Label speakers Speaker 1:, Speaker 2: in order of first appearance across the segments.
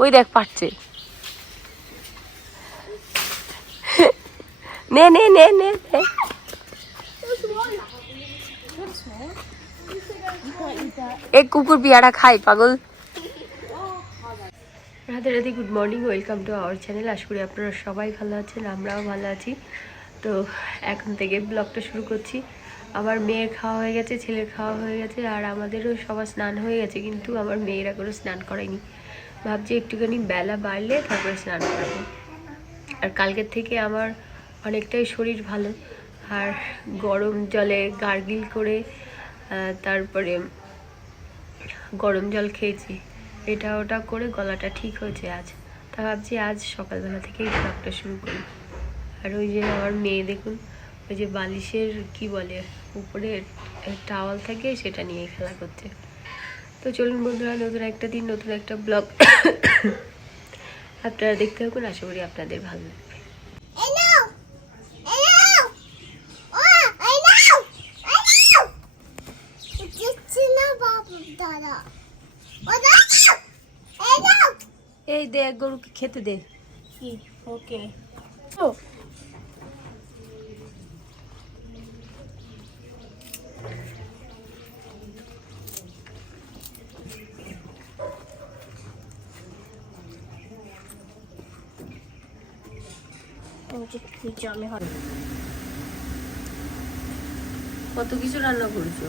Speaker 1: ওই দেখ, পাচ্ছে। নে নে নে নে নে। এক কুকুর পিয়ারা খাই পাগল। Radhe Radhe good morning welcome to our channel আশা করি আপনারা সবাই ভালো আছেন, আমরাও ভালো আছি। তো এখন থেকে ব্লগটা শুরু করছি। আমার মেয়ের খাওয়া হয়ে গেছে, ছেলের খাওয়া হয়ে গেছে, আর আমাদেরও সবার স্নান হয়ে গেছে, কিন্তু আমার মেয়েরা কোনো স্নান করেনি। ভাবছি একটুখানি বেলা বাড়লে তারপরে স্নান করব। আর কালকের থেকে আমার অনেকটাই শরীর ভালো। আর গরম জলে গার্গিল করে তারপরে গরম জল খেয়েছি। এটা ওটা করে গলাটা ঠিক হয়েছে আজ। তা ভাবছি আজ সকালবেলা থেকেই ব্লগটা শুরু করি। আর ওই যে আমার মেয়ে দেখুন, ওই যে বালিশের কি বলে, উপরে টাওয়াল থাকে সেটা নিয়ে খেলা করছে। তো চলুন বন্ধুরা নতুন একটা দিন নতুন একটা ব্লগ আপনারা দেখতে থাকুন আশা করি আপনাদের ভালো লাগবে. এই দে গরুকে খেতে দে।
Speaker 2: Okay. আমি হঠাৎ
Speaker 1: কত কিছু রান্না করেছ?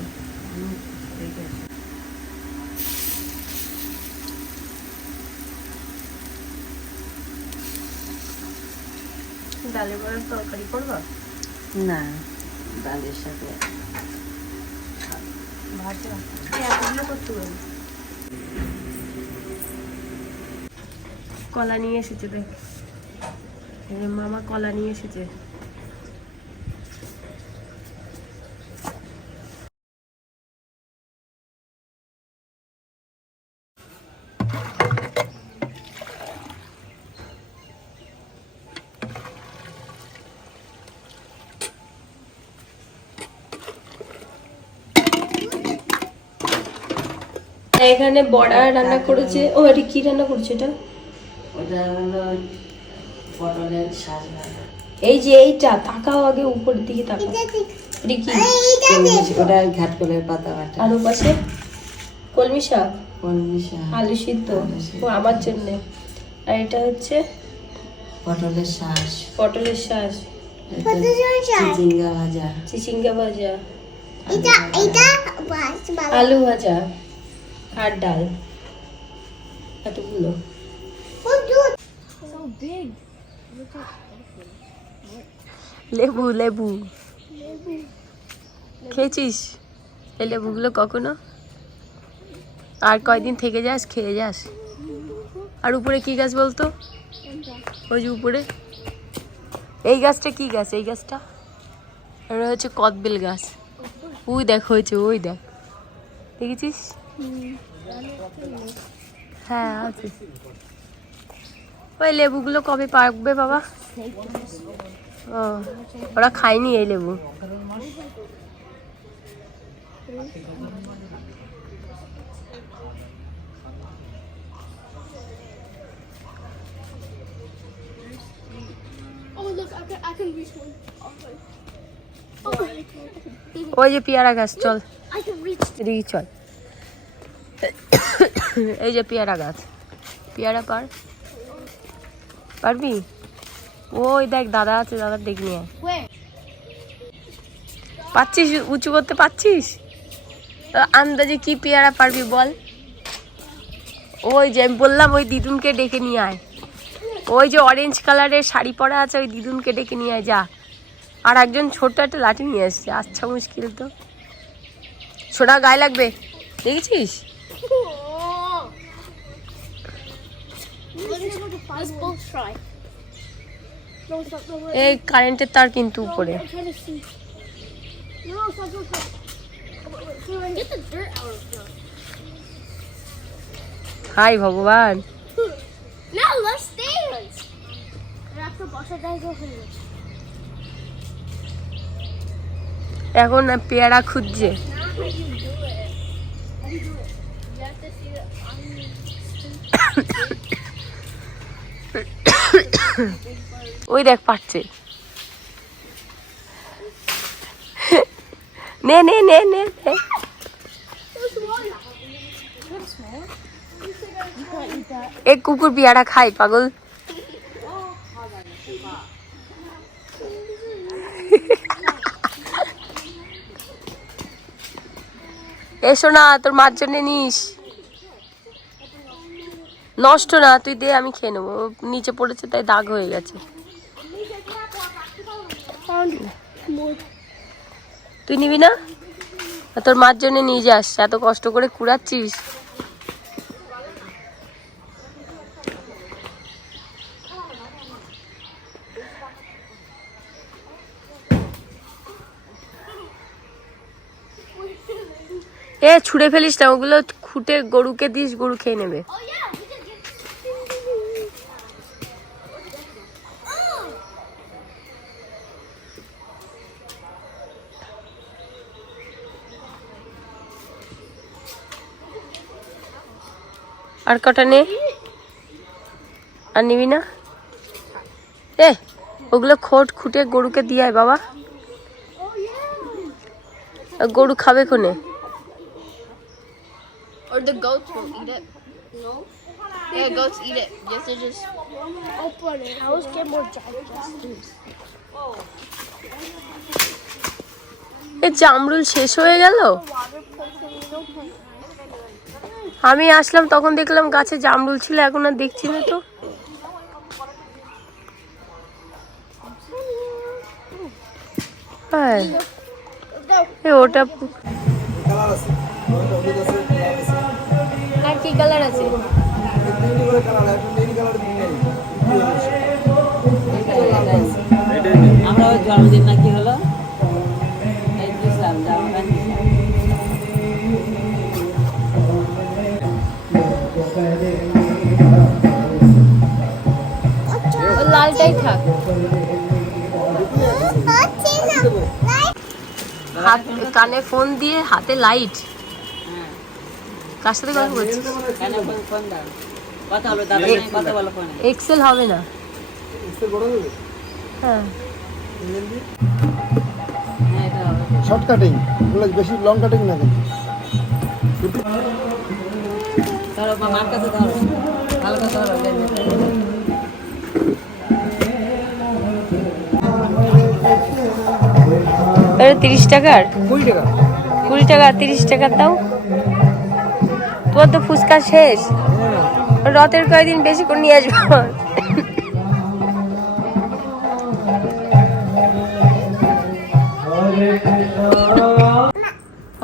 Speaker 1: ডালে বড়ার তরকারি করবা?
Speaker 3: না ডালের সাথে।
Speaker 1: ভাজা? এতগুলো করতে পারি কলা নিয়ে এসেছে দেখ। মামা কলা নিয়ে এসেছে। এখানে বড়া রান্না করেছে। ও এটা কি রান্না করছে এটা?
Speaker 3: ওটা হলো পটলের শাক
Speaker 1: এই যে এইটা তাকাও আগে উপরের দিকে তাকাও। এটা কি?
Speaker 3: ওটা ঘাট কলের পাতা বাটা।
Speaker 1: আর পাশে কলমি শাক?
Speaker 3: কলমি শাক।
Speaker 1: আলু সিদ্ধ? ও আমার জন্য। আর এটা হচ্ছে?
Speaker 3: পটলের শাঁস
Speaker 1: পটলের শাঁস
Speaker 3: চিচিঙ্গা ভাজা।
Speaker 1: চিচিঙ্গা ভাজা।
Speaker 2: এটা এটা
Speaker 1: আলু ভাজা। আর ডাল। এতগুলো।
Speaker 2: so big
Speaker 1: লেবু লেবু। খেয়েছিস? এই লেবুগুলো কখনো? আর কয়দিন থেকে যাস, খেয়ে যাস। আর উপরে কি গাছ বলতো? ওই যে উপরে। এই গাছটা কি গাছ? এই গাছটা? এটা হচ্ছে কদবেল গাছ। ওই দেখ, হয়েছে, ওই দেখ। দেখেছিস? হ্যাঁ আছে। ওই লেবুগুলো কবে পাকবে বাবা? ও, ওরা খায়নি এই লেবু। ওই যে পেয়ারা গাছ, চল। চল। এই যে পেয়ারা গাছ। পেয়ারা পার। পারবি? ওই দেখ দাদা আছে দাদার ডেকে নিয়ে। পাচ্ছিস? উঁচু করতে পাচ্ছিস? আন্দাজে কি পেয়ারা পারবি বল? ওই যে আমি বললাম ওই দিদুনকে ডেকে নিয়ে আয়। ওই যে অরেঞ্জ কালারের শাড়ি পরা আছে ওই দিদুনকে ডেকে নিয়ে আয় যা। আর একজন ছোট্ট একটা লাঠি নিয়ে এসছে আচ্ছা মুশকিল তো। ছোটা গায়ে লাগবে? দেখেছিস? এই কারেন্টের তার কিন্তু উপরে। হাই ভগবান। এখন পেয়ারা খুঁজছে। ওই দেখ, পাচ্ছে। নে নে নে নে। এক কুকুর পিয়ারা খাই পাগল। এসো না তোর মার জন্য নিস। নষ্ট না, তুই দে, আমি খেয়ে নেব। নিচে পড়েছে, তাই দাগ হয়ে গেছে। তুই নিবি না? তোর মার জন্য নিয়ে যাস এত কষ্ট করে কুড়াচ্ছিস। এ, ছুঁড়ে ফেলিস না, ওগুলো খুঁটে গরুকে দিস, গরু খেয়ে নেবে। আর কটা নে? আর নিবি না? এ ওগুলো খোট খুটে গরুকে দিয়ে বাবা। গরু খাবে কোনে? জামরুল শেষ হয়ে গেল? আমি আসলাম তখন দেখলাম গাছে জামরুল ছিল এখন আর দেখছি না তো। হ্যাঁ। এ ওটা আর কি কালার আছে?
Speaker 3: আমরা জন্মদিন না কি হলো?
Speaker 1: থাক। হাত কানে ফোন দিয়ে হাতে লাইট।
Speaker 3: হ্যাঁ
Speaker 1: কার সাথে কথা বলছিস?
Speaker 3: কেন ফোন ফোন দাও কথা বলো দাদা কথা বলো ফোনে
Speaker 1: এক্সেল হবে না। হ্যাঁ।
Speaker 3: হ্যাঁ
Speaker 4: শর্ট কাটিং বেশি লং কাটিং না কিন্তু।
Speaker 3: ধরো মা- মার কাছে ধরো। হালকা ধরো
Speaker 1: এটা তিরিশ টাকার?
Speaker 4: কুড়ি টাকা।
Speaker 1: কুড়ি টাকা তিরিশ টাকার দাও তোর তো ফুচকা শেষ। রথের কয়দিন বেশি করে নিয়ে আসব?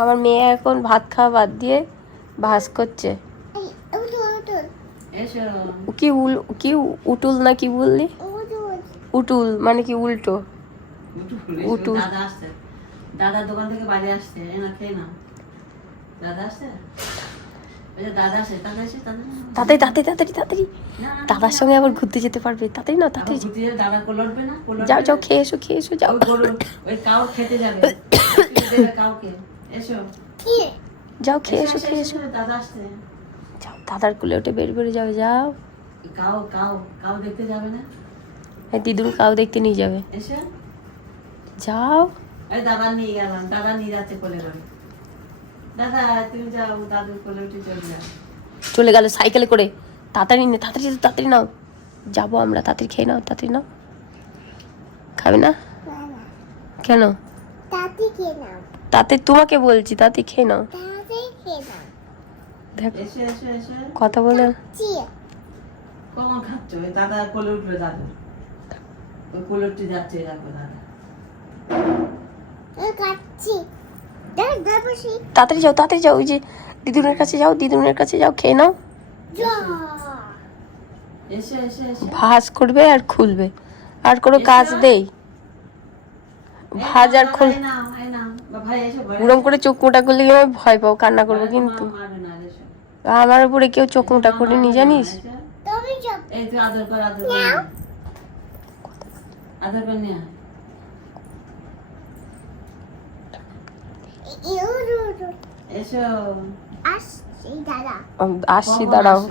Speaker 1: আমার মেয়ে এখন ভাত খাওয়া বাদ দিয়ে ভাস করছে।
Speaker 3: এসো।
Speaker 1: কি উল কি উটুল না কি বললি? উটুল। মানে কি উল্টো? উটু।
Speaker 3: দাদা আসছে দাদা দোকান থেকে বাড়ি আসছে না খেয়ে নাও। দাদা আসছে?
Speaker 1: তাড়াতাড়ি তাড়াতাড়ি তাড়াতাড়ি তাড়াতাড়ি।
Speaker 3: না, না,
Speaker 1: দাদার সঙ্গে আবার ঘুরতে যেতে পারবে। তাড়াতাড়ি না
Speaker 3: আবার
Speaker 1: তাড়াতাড়ি
Speaker 3: ঘুরতে দাদা কোলে উঠবে না কোলে
Speaker 1: যাও যাও খেয়ে এসো খেয়ে এসো যাও। খেয়ে
Speaker 3: এসো,
Speaker 1: খেয়ে
Speaker 3: এসো,
Speaker 1: যাও দাদার কুলে উঠে বের বেরিয়ে যাও যাও।
Speaker 3: কাউ কাউ কাউ দেখতে যাবে না?
Speaker 1: এই দিদুন কাউ দেখতে নিয়ে যাবে। যাও।
Speaker 3: দাদা নিয়ে গেলাম দাদা নিয়ে যাচ্ছে কোলে করে। দাদা তুমি যাও দাদুর কোলে উঠে চলে যাও।
Speaker 1: চলে গেল সাইকেলে করে। তাড়াতাড়ি নে তাড়াতাড়ি তাড়াতাড়ি নাও। যাব আমরা তাড়াতাড়ি খেয়ে নাও তাড়াতাড়ি নাও। খাবে না? কেন?
Speaker 2: তাতে
Speaker 1: তোমাকে বলছি তাতে খেয়ে নাও।
Speaker 2: তাতে খেয়ে নাও।
Speaker 1: দেখ
Speaker 3: এসো এসো এসো।
Speaker 1: কথা বলে।
Speaker 3: কখন খাচ্ছ? দাদা কোলে দাদু। কোলে উঠে যাচ্ছে দেখো দাদা।
Speaker 1: তাড়াতাড়ি যাও তাড়াতাড়ি যাও ওই যে দিদুনের কাছে যাও দিদুনের কাছে যাও খেয়ে নাও। ভাজ করবে আর খুলবে। আর কোনো কাজ নেই। ভাজ আর খুল উড়ম করে চোখ মোটা করলে আমি ভয় পাও? কান্না করব কিন্তু। আমার উপরে কেউ চোখ মোটা করে নি জানিস?
Speaker 3: আদর কর আদর কর। আদর কর নিয়ে আয়।
Speaker 2: ইউ
Speaker 3: এসো
Speaker 2: আসছি
Speaker 1: দাঁড়াও।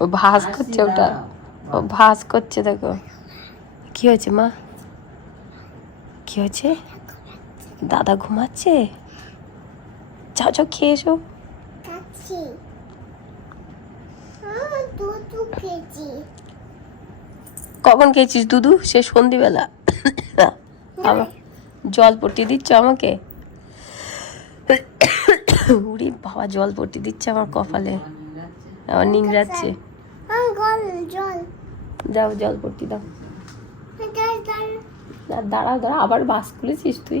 Speaker 1: ও ভাজ করছে ওটা। ও ভাস করছে দেখো। কি হয়েছে মা? কি হয়েছে? দাদা ঘুমাচ্ছে? যাও যাও খেয়ে এসো।
Speaker 2: হ্যাঁ দুধু
Speaker 1: কখন খেয়েছিস দুদু সে সন্ধিবেলা। আবার জল পট্টি দিচ্ছ আমাকে? উড়ি বাবা জল পট্টি দিচ্ছে আমার কপালে। আমার নিংড়াচ্ছে দাও জল পট্টি দাও।
Speaker 2: দাঁড় দাঁড়।
Speaker 1: দাঁড়াও দাঁড়া আবার বাস খুলেছিস তুই।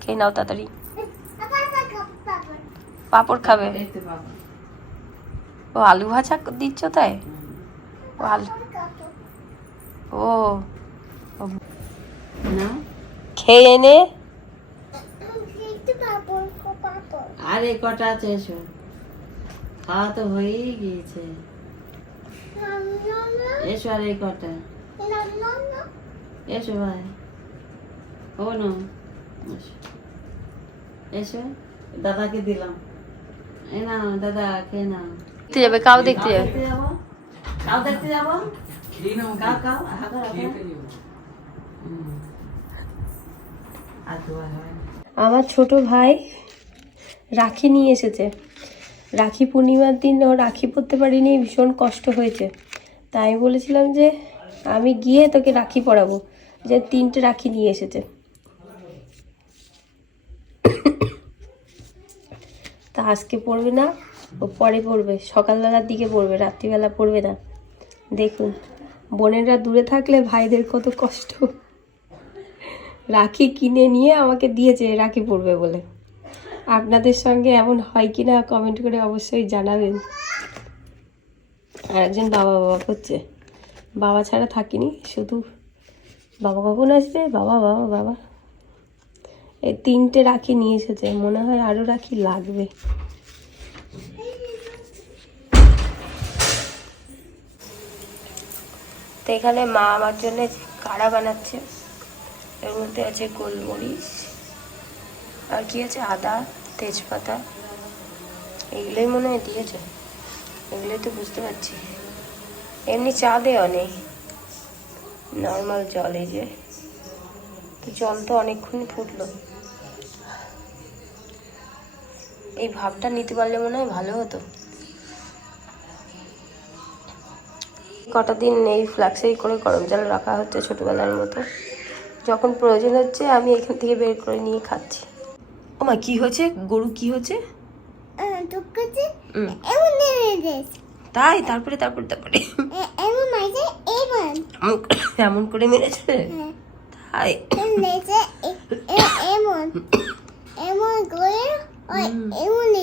Speaker 1: খেয়ে নাও তাড়াতাড়ি।
Speaker 2: পাপড়
Speaker 1: খাবে। ও আলু ভাজা দিচ্ছ তাই? ও আলু ও।
Speaker 3: না।
Speaker 1: খেয়ে নে।
Speaker 3: আর কটা আছে এসো। খাওয়া তো হয়েই গিয়েছে।
Speaker 2: না না না
Speaker 3: এসো আর এই কটা।
Speaker 2: না না না
Speaker 3: এসো ভাই। ও না। এসো। এসো। দাদাকে দিলাম। এই না দাদা খেয়ে নাও।
Speaker 1: দেখতে যাবে কাউ দেখতে যাবে।
Speaker 3: যাব? কাউ দেখতে যাব? কাউ কাউ হাগো হাগো হুম। আর দোয়া হয়
Speaker 1: আমার ছোট ভাই রাখি নিয়ে এসেছে। রাখি পূর্ণিমার দিন ও রাখি পরতে পারিনি, ভীষণ কষ্ট হয়েছে। তাই আমি বলেছিলাম যে, আমি গিয়ে তোকে রাখি পরাবো। যে, তিনটে রাখি নিয়ে এসেছে। তা আজকে পড়বে না, ও পরে পড়বে সকালবেলার দিকে পড়বে রাত্রিবেলা পড়বে না। দেখুন, বোনেরা দূরে থাকলে ভাইদের কত কষ্ট। রাখি কিনে নিয়ে আমাকে দিয়েছে, রাখি পরবে বলে। আপনাদের সঙ্গে এমন হয় কি না কমেন্ট করে অবশ্যই জানাবেন। আর একজন বাবা বাবা করছে। বাবা ছাড়া থাকিনি, শুধু বাবা কখন আসবে বাবা বাবা বাবা। এই তিনটে রাখি নিয়ে এসেছে, মনে হয় আরও রাখি লাগবে। তো এখানে মা আমার জন্য কাড়া বানাচ্ছে। এর মধ্যে আছে গোলমরিচ, আর কি আছে? আদা, তেজপাতা। এগুলোই মনে হয় দিয়েছে। এগুলোই তো বুঝতে পারছি। এমনি চা দেওয়া নেই। নর্মাল জল এই যে। জল তো অনেকক্ষণই ফুটলো। এই ভাবটা নিতে পারলে মনে হয় ভালো হতো। কটা দিন এই ফ্লাক্সেই করে গরম জল রাখা হচ্ছে ছোটবেলার মতো। যখন প্রয়োজন হচ্ছে আমি এখান থেকে বের করে নিয়ে খাচ্ছি। ও মা কি হয়েছে? গরু কি হয়েছে? তাই? তারপরে তারপরে তারপরে।
Speaker 2: এমন
Speaker 1: করে- এমন করে মেরেছে?
Speaker 2: হ্যাঁ।
Speaker 1: তাই?
Speaker 2: এমন এমন। করে। এমন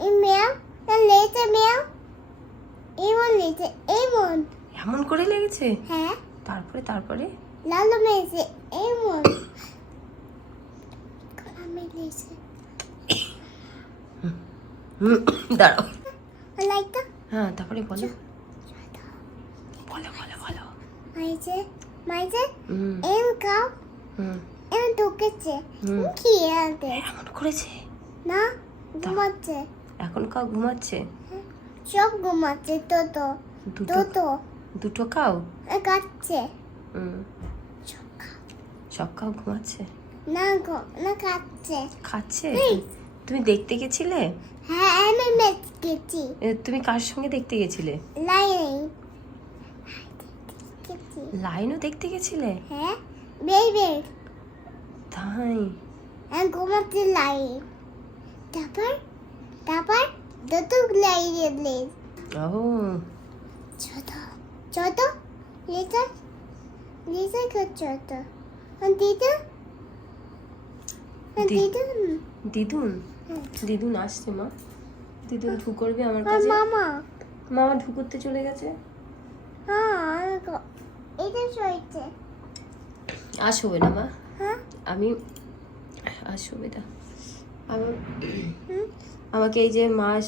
Speaker 2: এই মেয়াও লেজে মেয়াও। এমন লেজে এমন।
Speaker 1: এমন করে লেগেছে?
Speaker 2: হ্যাঁ।
Speaker 1: তারপরে তারপরে?
Speaker 2: লালো মেজে এমন আমি লেজে
Speaker 1: হুম, দাঁড়াও
Speaker 2: লাইকটা
Speaker 1: হ্যাঁ তারপরে বলো বলো বলো বলো
Speaker 2: মাইজে মাইজে এম
Speaker 1: হুম
Speaker 2: এম ঢুকেছে। কি আছে
Speaker 1: এমন করেছে
Speaker 2: না ঘুমাচ্ছে
Speaker 1: এখন কাউ ঘুমাচ্ছে
Speaker 2: সব ঘুমাচ্ছে তো তো
Speaker 1: দুটো দুটো কাউ
Speaker 2: কাচ্ছে
Speaker 1: হুম সব কাউ ঘুমাচ্ছে?
Speaker 2: না গো না
Speaker 1: খাচ্ছে।
Speaker 2: এই।
Speaker 1: তুমি দেখতে গেছিলে?
Speaker 2: হ্যাঁ আমি মেট গেছি।
Speaker 1: তুমি কার সঙ্গে দেখতে গেছিলে?
Speaker 2: লাইন
Speaker 1: লাইনও দেখতে গেছিলে?
Speaker 2: হ্যাঁ বেবি।
Speaker 1: তাই?
Speaker 2: আমি ঘুমাচ্ছে লাইন তারপর তারপর দুটো লাইন লেজ
Speaker 1: ও।
Speaker 2: ছোট ছোট লিটার খুব ছোট।
Speaker 1: দিদুন। দিদুন আসছে মা। দিদুন ঢু করবে আমার কাছে।
Speaker 2: মামা?
Speaker 1: মামা ঢু করতে চলে গেছে।
Speaker 2: হ্যাঁ
Speaker 1: শোবে না মা।
Speaker 2: হ্যাঁ?
Speaker 1: আমি শোবে না আমার আমাকে এই যে মাস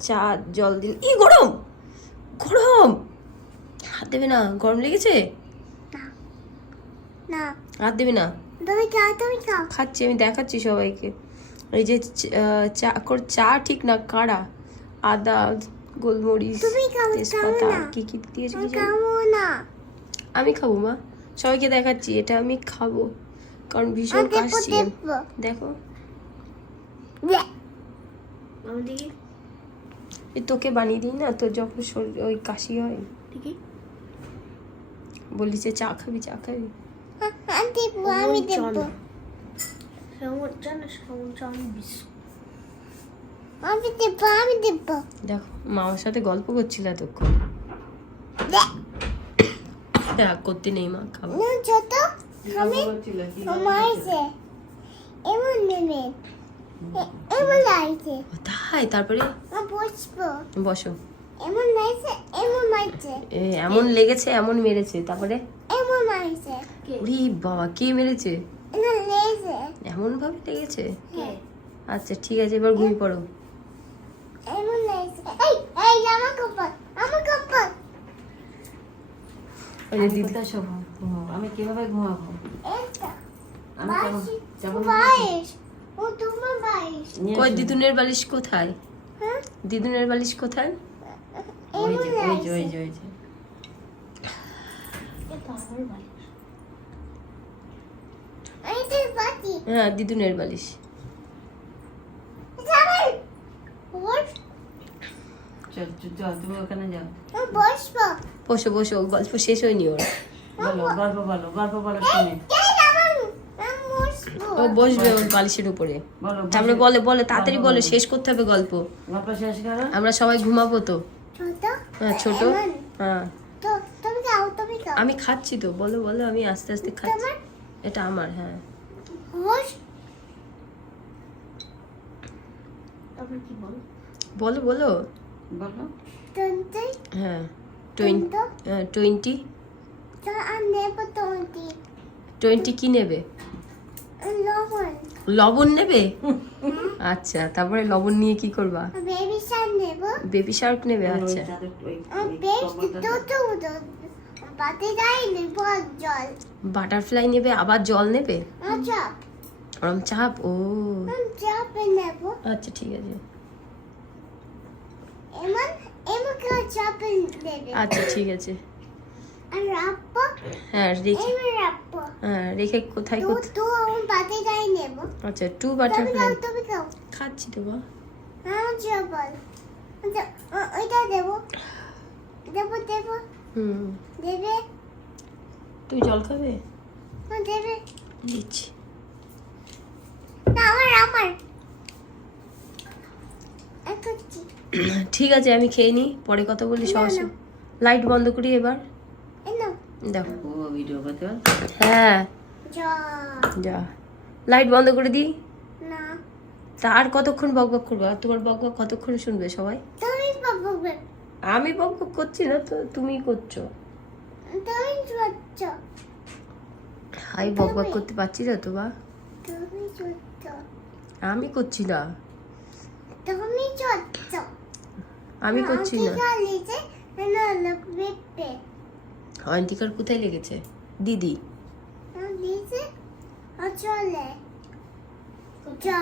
Speaker 1: চা জল দিল ই গরম! গরম! হাত দেবে না গরম লেগেছে?
Speaker 2: না।
Speaker 1: হাত দিবি না?
Speaker 2: তুমি খাও তুমি
Speaker 1: খাচ্ছি আমি দেখাচ্ছি সবাইকে। এই যে চ- চা কর চা ঠিক না কাড়া? আদা গোলমরিচ তেজপাতা কি কি দিয়েছি
Speaker 2: আমি খাব না।
Speaker 1: আমি খাব মা। সবাইকে দেখাচ্ছি এটা আমি খাব। কারণ ভীষণ কাশছি দেখো। এ তোকে বানিয়ে দিই না তোর যখন ওই কাশি হয়। বলি যে চা খাবি চা খাবি?
Speaker 2: আমি দেবো। আমি দেবো আমি দেবো।
Speaker 1: দেখো মামার সাথে গল্প করছিল এতক্ষণ।
Speaker 2: ব্যাক।
Speaker 1: রাগ করতে নেই মা খাব।
Speaker 2: না ছোট আমি মাইছে এমন নেবে। এমন লাগছে
Speaker 1: তাই তারপরে?
Speaker 2: বসবো।
Speaker 1: বসো।
Speaker 2: এমন লাগছে এমন মারছে।
Speaker 1: এমন লেগেছে এমন মেরেছে। তারপরে?
Speaker 2: এমন মারছে।
Speaker 1: বাবা কে মেরেছে?
Speaker 2: না লেগেছে
Speaker 1: এমন ভাবে লেগেছে আচ্ছা ঠিক আছে এবার ঘুমিয়ে পড়ো।
Speaker 2: এমন লাগছে এই এই আমার কাপড় আমার কাপড়
Speaker 1: ওই যে
Speaker 3: আমি
Speaker 1: দিদি।
Speaker 3: কোথায় আমি কীভাবে ঘুমাবো?
Speaker 1: কই দিদুনের বালিশ কোথায়?
Speaker 2: হ্যাঁ?
Speaker 1: দিদুনের বালিশ কোথায়?
Speaker 3: ওই যে ওই যে ওই যে ওই যে।
Speaker 2: এই যে বাতি
Speaker 1: হ্যাঁ দিদুনের বালিশ।
Speaker 2: বস।
Speaker 1: বসো বসো গল্প শেষ হয়নি ওর।
Speaker 3: গল্প বলো গল্প বলো শুনে
Speaker 1: ও বসবে ওর বালিশের উপরে। তারপরে বলে বলে তাড়াতাড়ি বলো। শেষ করতে হবে গল্প।
Speaker 3: গল্প শেষ করো?
Speaker 1: আমরা সবাই ঘুমাবো তো।
Speaker 2: ছোট?
Speaker 1: হ্যাঁ ছোট। হ্যাঁ
Speaker 2: তো তুমি খাও তুমি খাও
Speaker 1: আমি খাচ্ছি তো বলো বলো আমি আস্তে আস্তে খাচ্ছি। এটা আমার হ্যাঁ। বলো? বলো
Speaker 3: বলো।
Speaker 1: হ্যাঁ টোয়েন্টি? টোয়েন্টি।
Speaker 2: তো আমি নেব তন্তি
Speaker 1: টোয়েন্টি কি নেবে?
Speaker 2: লবণ।
Speaker 1: লবণ নেবে? আচ্ছা তারপরে লবণ নিয়ে কি করবা?
Speaker 2: বেবি সার নেব।
Speaker 1: বেবি শার্ক নেবে আচ্ছা। বাটারফ্লাই নেবে আবার জল নেবে?
Speaker 2: আচ্ছা
Speaker 1: ওরম চাপ? ও।
Speaker 2: আমি চাপে নেব।
Speaker 1: আচ্ছা ঠিক আছে। আচ্ছা ঠিক আছে। হ্যাঁ রেখে হ্যাঁ রেখে কোথায় আচ্ছা টু বাটারফ্লাই। খাচ্ছি তো বা
Speaker 2: আমার জবল ওইটা দেবো। দেবো দেবো।
Speaker 1: হুম।
Speaker 2: দেবে।
Speaker 1: তুই জল খাবে?
Speaker 2: দেবে।
Speaker 1: দিচ্ছি।
Speaker 2: না আমার আমার।
Speaker 1: ঠিক আছে আমি খেয়ে নিই পরে কথা বলি। সঙ্গে লাইট বন্ধ করি এবার। দেখো
Speaker 3: ভিডিও করতে
Speaker 1: হ্যাঁ।
Speaker 2: যা।
Speaker 1: যা। লাইট বন্ধ করে দিই?
Speaker 2: না।
Speaker 1: তা আর কতক্ষণ বক বক করব? আর তোমার বক বক কতক্ষণ শুনবে সবাই?
Speaker 2: তুমি পাবো
Speaker 1: আমি বক বক করছি না তো তুমি করছ।
Speaker 2: তুমি চুচ্ছ
Speaker 1: আমি বক বক করতে পারছি না তো বা।
Speaker 2: তুমি চুচ্ছ
Speaker 1: আমি করছি না।
Speaker 2: তুমি চুচ্ছ
Speaker 1: আমি করছি না। অয়ন্তিকার কোথায় লেগেছে? দিদি।
Speaker 2: চলে। যা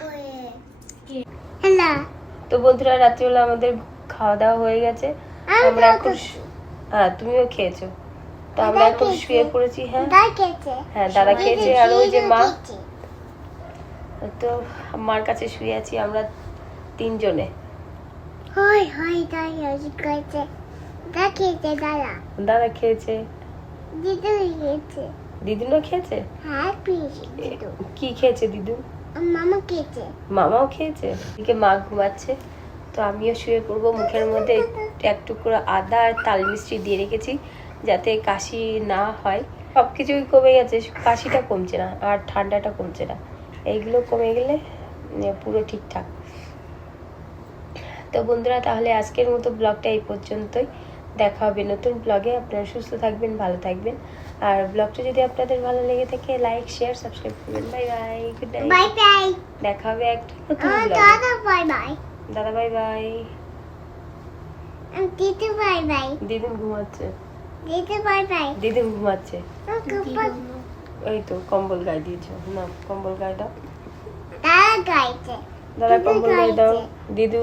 Speaker 2: করে। হ্যালো।
Speaker 1: তো বন্ধুরা রাত্রিবেলা আমাদের খাওয়া দাওয়া হয়ে গেছে। আমরা এখন হ্যাঁ তুমিও খেয়েছো। তো আমরা
Speaker 2: দাদা
Speaker 1: এখন
Speaker 2: খেয়েছে।
Speaker 1: শুয়ে পড়েছি হ্যাঁ। হ্যাঁ দাদা খেয়েছে আর ওই যে মা। তো মার কাছে শুয়ে আছি আমরা তিনজনে।
Speaker 2: হয় হয় তাই কয়েছে ডাকেছে দাদা।
Speaker 1: দাদা খেয়েছে।
Speaker 2: দিদু খেয়েছে।
Speaker 1: দিদুনও খেয়েছে?
Speaker 2: হ্যাঁ দিদু।
Speaker 1: কি খেয়েছে দিদু?
Speaker 2: মামা খেয়েছে।
Speaker 1: মামাও খেয়েছে? এদিকে মা ঘুমাচ্ছে। তো আমিও শুয়ে পড়ব মুখের মধ্যে এক টুকরো আদা আর তাল মিষ্টি দিয়ে রেখেছি যাতে কাশি না হয়। সব কিছুই কমে গেছে কাশিটা কমছে না আর ঠান্ডাটা কমছে না। এইগুলো কমে গেলে পুরো ঠিকঠাক। তো বন্ধুরা তাহলে আজকের মতো ব্লগটা এই পর্যন্তই। দেখা হবে নতুন ব্লগে। আপনারা সুস্থ থাকবেন ভালো থাকবেন। আর ব্লগটা যদি আপনাদের ভালো লেগে থাকে লাইক শেয়ার সাবস্ক্রাইব করবেন। Bye bye good night. দেখা হবে একটা নতুন ব্লগে।
Speaker 2: Bye bye.
Speaker 1: দাদা বাই বাই
Speaker 2: দিদু বাই বাই
Speaker 1: দিদি ঘুমাচ্ছে।
Speaker 2: দিদু বাই বাই
Speaker 1: দিদি ঘুমাচ্ছে।
Speaker 2: এই
Speaker 1: ওই তো কম্বল গায়ে দিয়েছ। না কম্বল গায়ে দাও। দাদা গায়েছে
Speaker 2: দাদা
Speaker 1: কম্বল গায়ে দাও। দিদু